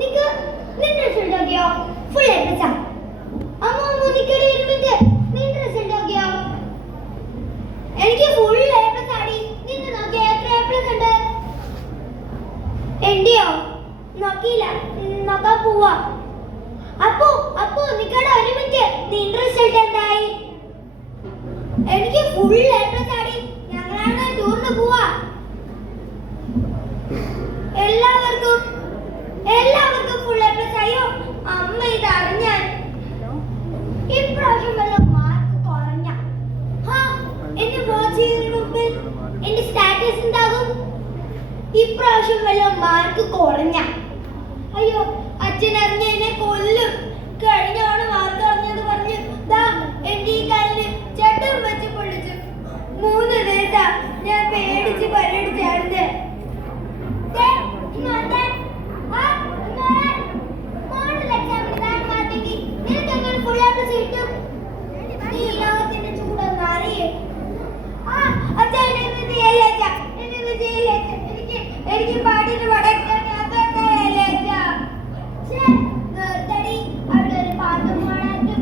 നിക്ക് നിന്റെ റിസൾട്ട് നോക്കിയോ? Full A plus ആ. അമ്മ നിക്കടി ഇരുന്നിട്ട് നിന്റെ റിസൾട്ട് നോക്കിയോ? എനിക്ക് ഫുൾ എ പ്ലസ് ആടി. നിന്റെ നോക്കിയോ എത്ര എ പ്ലസ് ഉണ്ട്? എന്റെയോ? നോക്കിയില്ല, നോക്കാൻ പോവാ. അപ്പോ അപ്പോ നിക്കടെ ഒരു മിനിറ്റ്. നിന്റെ റിസൾട്ട് എന്തായി? എനിക്ക് ഫുൾ എ പ്ലസ് ആടി. ഞങ്ങളാണ് ടൂറിന് പോവാ. എല്ലാവർക്കും ഫുൾ എ പ്ലസ് ആയോ? അമ്മ ഇത് അറിഞ്ഞാൽ ഇപ്രാവശ്യം വല്ല മാർക്ക് കുറഞ്ഞ എന്നെ വാച്ച് ചെയ്യുന്നതിന് മുമ്പിൽ എന്റെ സ്റ്റാറ്റസ് എന്താകും? ഇപ്രാവശ്യം വല്ല മാർക്ക് കുറഞ്ഞ അയ്യോ അച്ഛൻ അറിഞ്ഞ എന്നെ കൊല്ലും. കഴിഞ്ഞാണ് മാർക്ക് അറിഞ്ഞത് പറഞ്ഞ് ദാ എന്റെ ഈ കാലിന് ചട്ടം വെച്ച് പൊള്ളിച്ചു. 3 ദിവസം ഞാൻ പേടിച്ച് പരിടിച്ചാടുന്നത്. എനിക്ക് പാട്ടിന് വടക്കാൻ അവിടെ ഒരു പാട്ടും പാടാറ്റും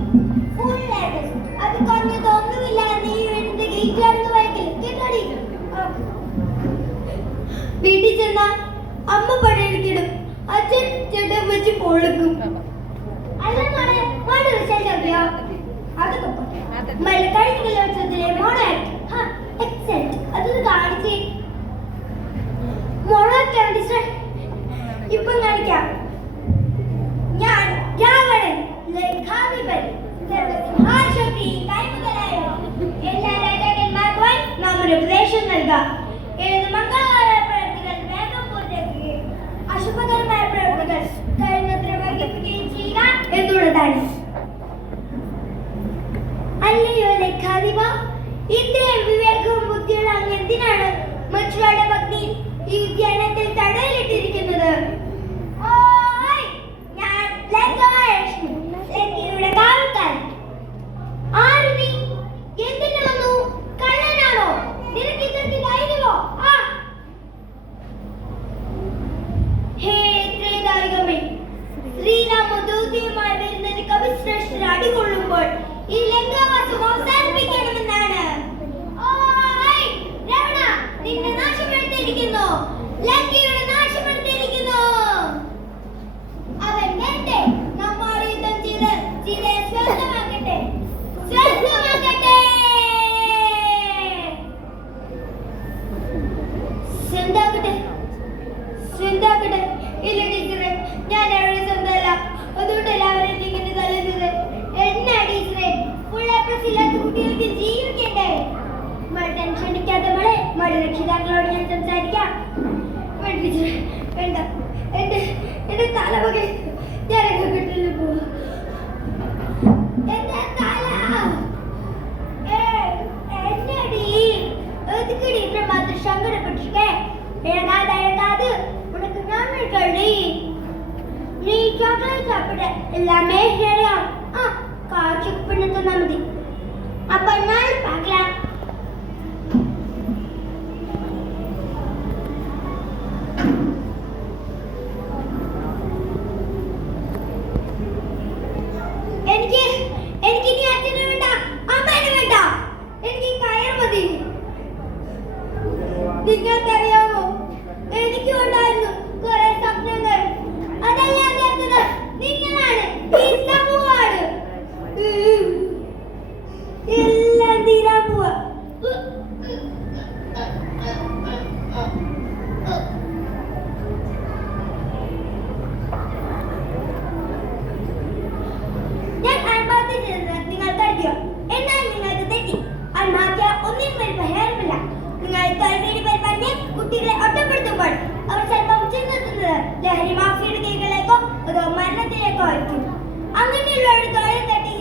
ഫുള്ളായിട്ട് അത് കുറഞ്ഞതൊന്നുമില്ല. നീ വീടിന്റെ ഗേറ്റിലാണെന്ന് വായിക്കില്ല കേട്ടാടി. വീട്ടിൽ ചെന്ന അമ്മ പണിയെടുത്തിടും, അച്ഛൻ ചേട്ടൻ വെച്ച് പൊളിക്കും. അല്ല മോളെ മോളുടെ റിസൾട്ട് അറിയോ? അതൊക്കെ കഴിഞ്ഞ കലോത്സവത്തിലെ മോളായിട്ട് എക്സെന്റ് അതൊന്ന് കാണിച്ചേ. മോളെ ഇപ്പൊ കാണിക്കാം. ഞാൻ രാവണൻ ലങ്കാധിപൻ സിംഹാശക്തി കൈമുതലായോ എല്ലാ രാജാക്കന്മാർക്കും നമ്മുടെ ഉപദേശം നൽകാം. ഏത് മംഗളകരമായ പ്രവൃത്തികൾ വേഗം പൂർത്തിയാക്കുകയും അശുഭകരമായ പ്രവൃത്തികൾ കഴിയുന്നത്ര വൈകിപ്പിക്കുകയും ചെയ്യുക എന്നുള്ളതാണ്. അല്ലയോ ലങ്കാധിപ, ഇത്രയും വിവേകവും ബുദ്ധിയുള്ള അങ്ങ് എന്തിനാണ് മറ്റുള്ളവരുടെ പത്നി ഈ ഉദ്യാനത്തിൽ തടയിലിട്ടിരിക്കുന്നത്? ഞാൻ ലങ്കയുടെ കാവൽക്കാരൻ. ആര് നീ? എന്തിനു വന്നു? കള്ളനാണോ? നിനക്ക് ഇത്രയ്ക്ക് ധൈര്യമോ? ഹേ ത്രേതായുഗമേ, ശ്രീരാമ ദൂതിയുമായി വരുന്നതിന് കവിശ്രേഷ്ഠർ അടികൊള്ളുമ്പോൾ ഈ ലങ്കാവാസം അവസാനിപ്പിക്കണമെന്നാണ്. രാവണ, നിന്നെ നാശപ്പെടുത്തിയിരിക്കുന്നു. ലങ്കയുടെ നാശപ്പെടുത്തിയിരിക്കുന്നു. അവൻ വേണ്ടേ നമ്മോട് യുദ്ധം ചെയ്ത് സീതയെ സ്വന്തമാക്കട്ടെ. സ്വന്താക്കട്ടെ. ഇല്ല ടീച്ചറെ, ഞാൻ അവരുടെ സ്വന്തമല്ല. അതുകൊണ്ട് എല്ലാവരും ഇങ്ങനെ തല്ലുന്നത്. എന്നാ ടീച്ചറെ, ഫുൾ എ പ്ലസ് ഇല്ലാത്ത കുട്ടികൾക്ക് ജീവിക്കണ്ടേ? ടെൻഷൻ അടിക്കാത്ത മോളെ, മഴ രക്ഷിതാക്കളോട് ഞാൻ സംസാരിക്കാം. വേണ്ട, എന്റെ തലവകെ ഞാൻ കിട്ടില്ല പോവാ. എന്റെ തല എന്നടി എതുക്കടി ഇത്ര മാത്രം സങ്കടപ്പെട്ടിരിക്കേ? എഴുതാതെ ഉനക്ക് ഞാൻ കളി. നീ ചോക്ലേറ്റ് സാപ്പിട എല്ലാമേ ശരിയാ. കാഴ്ച പിന്നെ തന്നാ മതി. അപ്പൊ ഞാൻ പാക്കലാം. എനിക്ക് നീ അച്ഛനെ വേണ്ട, അമ്മേനെ വേണ്ട. എനിക്ക് കയർ മതി. നിങ്ങൾക്കറിയാമോ, എനിക്കും ഉണ്ടായിരുന്നു കുറെ സ്വപ്നങ്ങൾ. അതെല്ലാം ചേർത്തത് നിങ്ങളാണ്, ഈ സമൂഹമാണ്. എല്ലാം തീരാൻ പോവാ. എന്നാൽ നിങ്ങൾക്ക് തെറ്റി. ആത്മഹത്യ ഒന്നിനും ഒരു പരിഹാരമില്ല. നിങ്ങൾ തോൽവിയുടെ പേര് പറഞ്ഞ് കുട്ടികളെ ഒറ്റപ്പെടുത്തുമ്പോൾ അവർ ചിലപ്പം ചെന്നെത്തുന്നത് ലഹരി മാഫിയയുടെ കൈകളിലേക്കോ അതോ മരണത്തിലേക്കോ ആയിരിക്കും. അങ്ങനെയുള്ള ഒരു തൊഴിൽ തട്ടി